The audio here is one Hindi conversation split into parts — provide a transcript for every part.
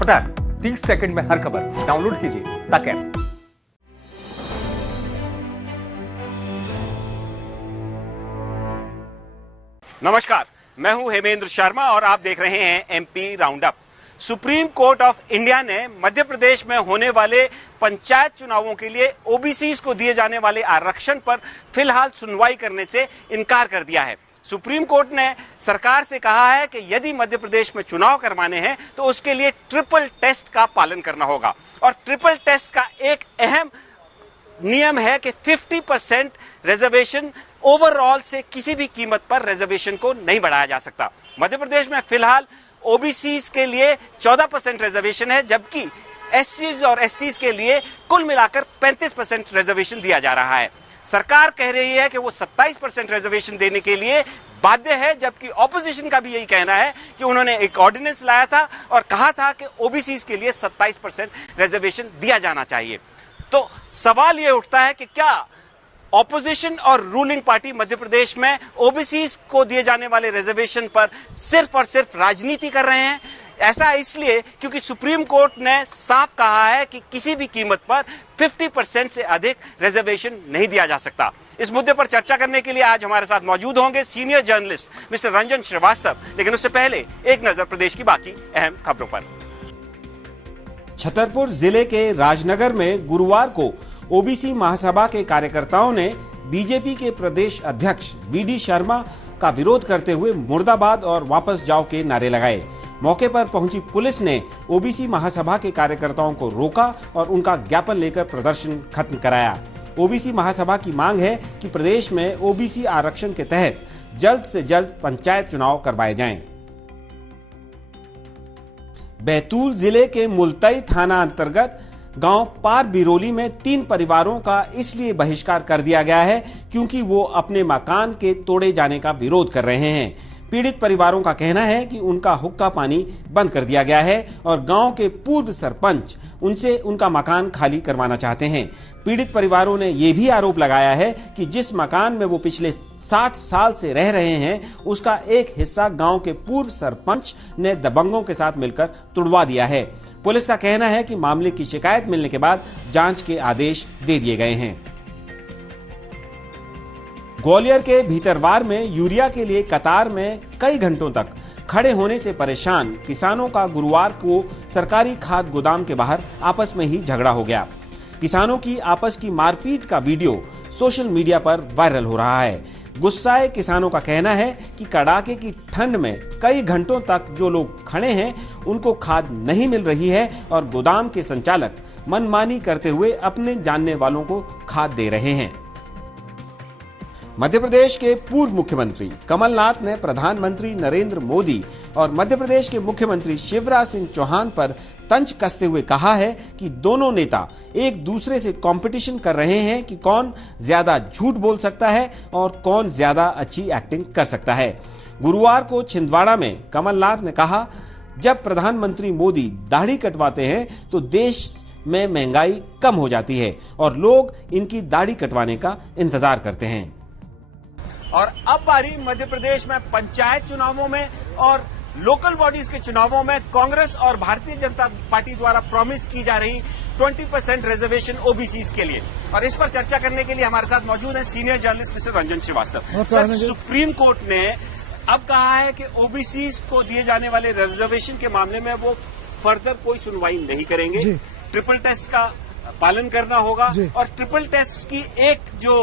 फटाफट 30 सेकंड में हर खबर डाउनलोड कीजिए तक ऐप। नमस्कार, मैं हूं हेमेंद्र शर्मा और आप देख रहे हैं MP round up. Supreme court of India ने मध्य प्रदेश में होने वाले पंचायत चुनावों के लिए ओबीसीज को दिए जाने वाले आरक्षण पर फिलहाल सुनवाई करने से इनकार कर दिया है। सुप्रीम कोर्ट ने सरकार से कहा है कि यदि मध्य प्रदेश में चुनाव करवाने हैं तो उसके लिए ट्रिपल टेस्ट का पालन करना होगा और ट्रिपल टेस्ट का एक अहम नियम है कि 50% रिजर्वेशन ओवरऑल से किसी भी कीमत पर रिजर्वेशन को नहीं बढ़ाया जा सकता। मध्य प्रदेश में फिलहाल ओबीसीज के लिए 14% रिजर्वेशन है, जबकि एससीज और एसटीज के लिए कुल मिलाकर 35% रिजर्वेशन दिया जा रहा है। सरकार कह रही है कि वो 27% रिजर्वेशन देने के लिए बाध्य है, जबकि ऑपोजिशन का भी यही कहना है कि उन्होंने एक ऑर्डिनेंस लाया था और कहा था कि ओबीसीज के लिए 27% रिजर्वेशन दिया जाना चाहिए। तो सवाल ये उठता है कि क्या ऑपोजिशन और रूलिंग पार्टी मध्य प्रदेश में ओबीसीज को दिए जाने वाले रिजर्वेशन पर सिर्फ और सिर्फ राजनीति कर रहे हैं? ऐसा इसलिए क्योंकि सुप्रीम कोर्ट ने साफ कहा है कि किसी भी कीमत पर 50% से अधिक रिजर्वेशन नहीं दिया जा सकता। इस मुद्दे पर चर्चा करने के लिए आज हमारे साथ मौजूद होंगे senior journalist mister Ranjan Srivastava. लेकिन उससे पहले एक नजर प्रदेश की बाकी अहम खबरों पर। छतरपुर जिले के राजनगर में गुरुवार को ओबीसी महासभा के कार्यकर्ताओं ने बीजेपी के प्रदेश अध्यक्ष वीडी शर्मा का विरोध करते हुए मुर्दाबाद और वापस जाओ के नारे लगाए। मौके पर पहुंची पुलिस ने ओबीसी महासभा के कार्यकर्ताओं को रोका और उनका ज्ञापन लेकर प्रदर्शन खत्म कराया। ओबीसी महासभा की मांग है कि प्रदेश में ओबीसी आरक्षण के तहत जल्द से जल्द पंचायत चुनाव करवाए जाएं। बैतूल जिले के मुलताई थाना अंतर्गत गांव पार बिरोली में 3 परिवारों का इसलिए बहिष्कार कर दिया गया है क्योंकि वो अपने मकान के तोड़े जाने का विरोध कर रहे हैं। पीड़ित परिवारों का कहना है कि उनका हुक्का पानी बंद कर दिया गया है और गांव के पूर्व सरपंच उनसे उनका मकान खाली करवाना चाहते हैं। पीड़ित परिवारों ने यह भी आरोप लगाया है कि जिस मकान में वो पिछले 60 साल से रह रहे हैं उसका एक हिस्सा गांव के पूर्व सरपंच ने दबंगों के साथ मिलकर तुड़वा दिया है। पुलिस का कहना है कि मामले की शिकायत मिलने के बाद जांच के आदेश दे दिए गए हैं। ग्वालियर के भीतरवार में यूरिया के लिए कतार में कई घंटों तक खड़े होने से परेशान किसानों का गुरुवार को सरकारी खाद गोदाम के बाहर आपस में ही झगड़ा हो गया। किसानों की आपस की मारपीट का वीडियो सोशल मीडिया पर वायरल हो रहा है। गुस्साए किसानों का कहना है कि कड़ाके की ठंड में कई घंटों तक जो लोग खड़े हैं उनको खाद नहीं मिल रही है और गोदाम के संचालक मनमानी करते हुए अपने जानने वालों को खाद दे रहे हैं। मध्य प्रदेश के पूर्व मुख्यमंत्री कमलनाथ ने प्रधानमंत्री नरेंद्र मोदी और मध्य प्रदेश के मुख्यमंत्री शिवराज सिंह चौहान पर तंज कसते हुए कहा है कि दोनों नेता एक दूसरे से कंपटीशन कर रहे हैं कि कौन ज्यादा झूठ बोल सकता है और कौन ज्यादा अच्छी एक्टिंग कर सकता है। गुरुवार को छिंदवाड़ा में कमलनाथ ने कहा, जब प्रधानमंत्री मोदी दाढ़ी कटवाते हैं तो देश में महंगाई कम हो जाती है और लोग इनकी दाढ़ी कटवाने का इंतजार करते हैं। और अब बारी मध्य प्रदेश में पंचायत चुनावों में और लोकल बॉडीज के चुनावों में कांग्रेस और भारतीय जनता पार्टी द्वारा प्रॉमिस की जा रही 20% रिजर्वेशन ओबीसीज के लिए। और इस पर चर्चा करने के लिए हमारे साथ मौजूद हैं senior journalist mister Ranjan Srivastava. Sir, supreme court ने अब कहा है कि ओबीसीज को दिए जाने वाले रिजर्वेशन के मामले में वो फर्दर कोई सुनवाई नहीं करेंगे। ट्रिपल टेस्ट का पालन करना होगा और ट्रिपल टेस्ट की एक जो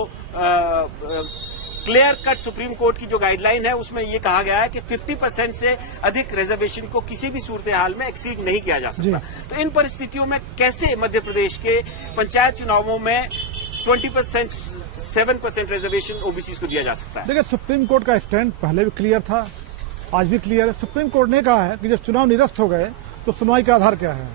क्लियर कट सुप्रीम कोर्ट की जो गाइडलाइन है उसमें यह कहा गया है कि 50% से अधिक रिजर्वेशन को किसी भी सूरत हाल में एक्सीड नहीं किया जा सकता। तो इन परिस्थितियों में कैसे मध्य प्रदेश के पंचायत चुनावों में 20% 7% रिजर्वेशन ओबीसी को दिया जा सकता है? देखिए, सुप्रीम कोर्ट का स्टैंड पहले भी क्लियर था, आज भी क्लियर है। सुप्रीम कोर्ट ने कहा है कि जब चुनाव निरस्त हो गए तो सुनवाई का आधार क्या है,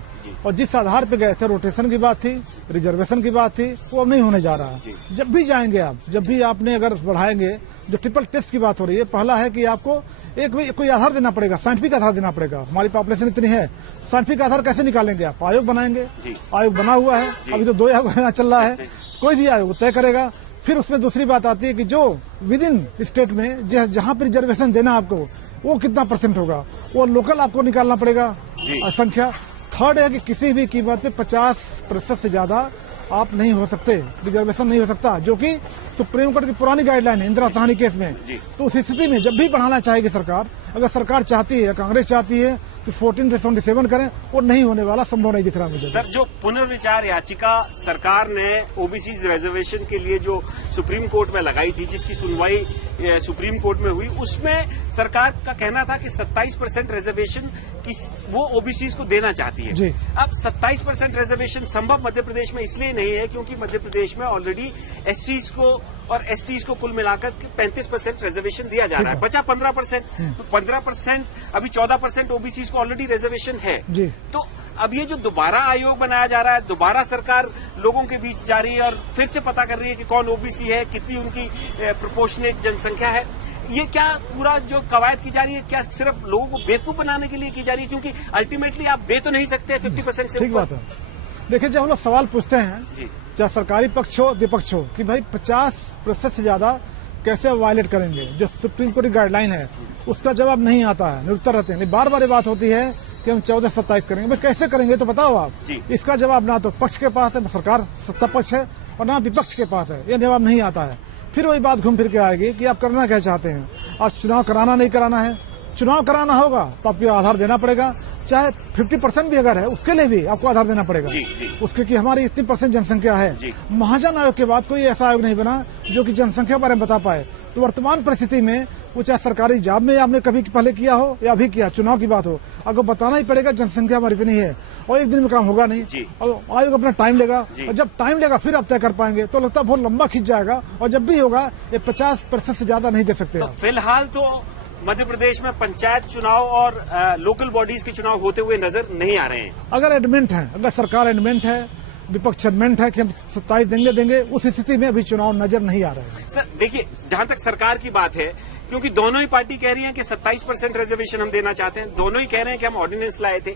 और जिस आधार पे गए थे, रोटेशन की बात थी, रिजर्वेशन की बात थी, वो अब नहीं होने जा रहा है। जब भी जाएंगे आप, जब भी आपने अगर बढ़ाएंगे, जो ट्रिपल टेस्ट की बात हो रही है, पहला है कि आपको एक कोई आधार देना पड़ेगा, साइंटिफिक आधार देना पड़ेगा। हमारी पॉपुलेशन इतनी है, साइंटिफिक आधार कैसे निकालेंगे आप? आयोग बनाएंगे, आयोग बना हुआ है, अभी तो 2 आयोग चल रहा है, कोई भी आयोग तय करेगा। फिर उसमें दूसरी बात आती है कि जो विद इन स्टेट में जहां पर रिजर्वेशन देना आपको, वो कितना % होगा, वो लोकल आपको निकालना पड़ेगा संख्या। थर्ड है कि किसी भी कीमत पे 50% से ज्यादा आप नहीं हो सकते, रिजर्वेशन नहीं हो सकता, जो कि सुप्रीम कोर्ट की पुरानी गाइडलाइन है इंदिरा साहनी केस में। तो उस स्थिति में जब भी बढ़ाना चाहेगी सरकार, अगर सरकार चाहती है, कांग्रेस चाहती है कि 14 से 77 करें, वो नहीं होने वाला, संभव नहीं दिख रहा मुझे। सर, जो पुनर्विचार याचिका सरकार ने ओबीसी रिजर्वेशन के लिए जो सुप्रीम कोर्ट में लगाई थी, जिसकी सुनवाई सुप्रीम कोर्ट में हुई, उसमें सरकार का कहना था कि 27% रिजर्वेशन वो ओबीसी को देना चाहती है। अब 27% रिजर्वेशन संभव मध्य प्रदेश में इसलिए नहीं है क्योंकि मध्य प्रदेश में ऑलरेडी एससीज को और एसटीज को कुल मिलाकर 35% रिजर्वेशन दिया जा रहा है, बचा 15%। तो 15%, अभी 14% ओबीसी को ऑलरेडी रिजर्वेशन है। तो अब ये जो दोबारा आयोग बनाया जा रहा है, दोबारा सरकार लोगों के बीच जा रही है और फिर से पता कर रही है कि कौन ओबीसी है, कितनी उनकी प्रोपोर्शनेट जनसंख्या है, ये क्या पूरा जो कवायद की जा रही है, क्या सिर्फ लोगों को बेवकूफ बनाने के लिए की जा रही है? क्योंकि अल्टीमेटली आप दे तो नहीं सकते 50% से। ठीक बात है। देखिए, जब हम लोग सवाल पूछते हैं, चाहे सरकारी पक्ष हो विपक्ष हो, कि भाई 50% से ज्यादा कैसे वायलेट करेंगे, जो सुप्रीम कोर्ट की गाइडलाइन है, उसका जवाब नहीं आता है, निरुत्तर रहते हैं। बार बार ये बात होती है कि हम 14-27 करेंगे, भाई कैसे करेंगे तो बताओ आप। इसका जवाब ना तो पक्ष के पास है, सरकार सत्ता पक्ष है, और ना विपक्ष के पास है, यह जवाब नहीं आता है। फिर वही बात घूम फिर के आएगी कि आप करना क्या चाहते हैं। आप चुनाव कराना नहीं कराना है, चुनाव कराना होगा तो आपको आधार देना पड़ेगा, चाहे 50% भी अगर है उसके लिए भी आपको आधार देना पड़ेगा। उसके कि हमारी इतनी % जनसंख्या है। महाजन आयोग के बाद कोई ऐसा आयोग नहीं बना जो कि जनसंख्या के बारे में बता पाए। तो वर्तमान परिस्थिति में वो चाहे सरकारी जॉब में आपने कभी पहले किया हो या अभी किया, चुनाव की बात हो, अगर बताना ही पड़ेगा जनसंख्या हमारी इतनी है और एक दिन में काम होगा नहीं, और आयोग अपना टाइम लेगा, और जब टाइम लेगा फिर आप तय कर पाएंगे, तो लगता है बहुत लंबा खिंच जाएगा, और जब भी होगा ये 50% से ज्यादा नहीं दे सकते। तो फिलहाल तो मध्य प्रदेश में पंचायत चुनाव और लोकल बॉडीज के चुनाव होते हुए नजर नहीं आ रहे हैं। अगर एडमेंट है, अगर सरकार एडमेंट है, विपक्ष एडमेंट है कि हम 27 देंगे, उस स्थिति में अभी चुनाव नजर नहीं आ रहे हैं। सर देखिए, जहां तक सरकार की बात है, क्योंकि दोनों ही पार्टी कह रही है कि 27% रिजर्वेशन हम देना चाहते हैं, दोनों ही कह रहे हैं कि हम ऑर्डिनेंस लाए थे,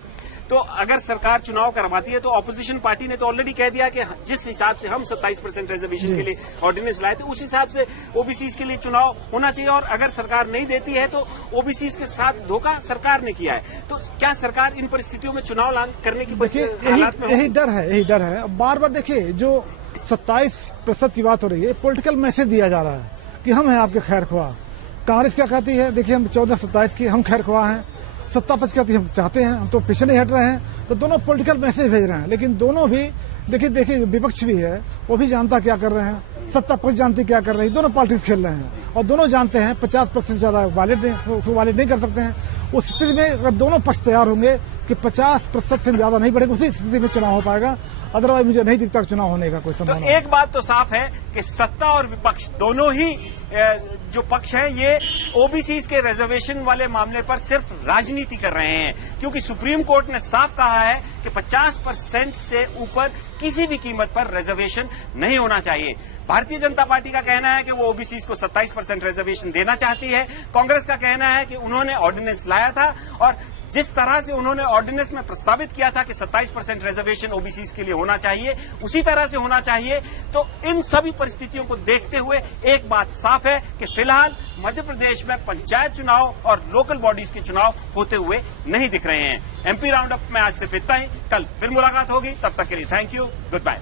तो अगर सरकार चुनाव करवाती है तो ऑपोजिशन पार्टी ने तो ऑलरेडी कह दिया कि जिस हिसाब से हम 27% रिजर्वेशन के लिए ऑर्डिनेंस लाए थे, उस हिसाब से ओबीसी के लिए चुनाव होना चाहिए, और अगर सरकार नहीं देती है तो ओबीसी के साथ धोखा सरकार ने किया है। तो क्या सरकार इन परिस्थितियों में चुनाव करने की हालात में? यही डर है। बार बार देखिए, जो 27% की बात हो रही है, पॉलिटिकल मैसेज दिया जा रहा है कि हम हैं आपके खैर ख्वाह। कांग्रेस क्या कहती है, देखिए हम 14-27 की हम खैर ख्वाह हैं, सत्ता पक्ष कहती है हम चाहते हैं, हम तो पीछे नहीं हट रहे हैं। तो दोनों पॉलिटिकल मैसेज भेज रहे हैं, लेकिन दोनों भी देखिए विपक्ष भी है, वो भी जानता क्या कर रहे हैं, सत्ता पक्ष जानती क्या कर रही है, दोनों पार्टीज खेल रहे हैं, और दोनों जानते हैं 50% से ज्यादा वायलेट नहीं कर सकते हैं। उस स्थिति में अगर दोनों पक्ष तैयार होंगे कि 50% से ज्यादा नहीं बढ़ेगा, उसी स्थिति में चुनाव हो पाएगा, अदरवाइज मुझे नहीं दिखता चुनाव होने का कोई संभावना। तो एक बात तो साफ है कि सत्ता और विपक्ष दोनों ही जो पक्ष हैं, ये ओबीसी के रिजर्वेशन वाले मामले पर सिर्फ राजनीति कर रहे हैं, क्योंकि सुप्रीम कोर्ट ने साफ कहा है कि 50% से ऊपर किसी भी कीमत पर रिजर्वेशन नहीं होना चाहिए। भारतीय जनता पार्टी का कहना है कि वो ओबीसी को 27% रिजर्वेशन देना चाहती है। कांग्रेस का कहना है कि उन्होंने ऑर्डिनेंस लाया था, और जिस तरह से उन्होंने ऑर्डिनेंस में प्रस्तावित किया था कि 27% रिजर्वेशन ओबीसी के लिए होना चाहिए, उसी तरह से होना चाहिए। तो इन सभी परिस्थितियों को देखते हुए एक बात साफ है कि फिलहाल मध्य प्रदेश में पंचायत चुनाव और लोकल बॉडीज के चुनाव होते हुए नहीं दिख रहे हैं। एमपी राउंड अप में आज सिर्फ इतना ही, कल फिर मुलाकात होगी, तब तक के लिए थैंक यू, गुड बाय।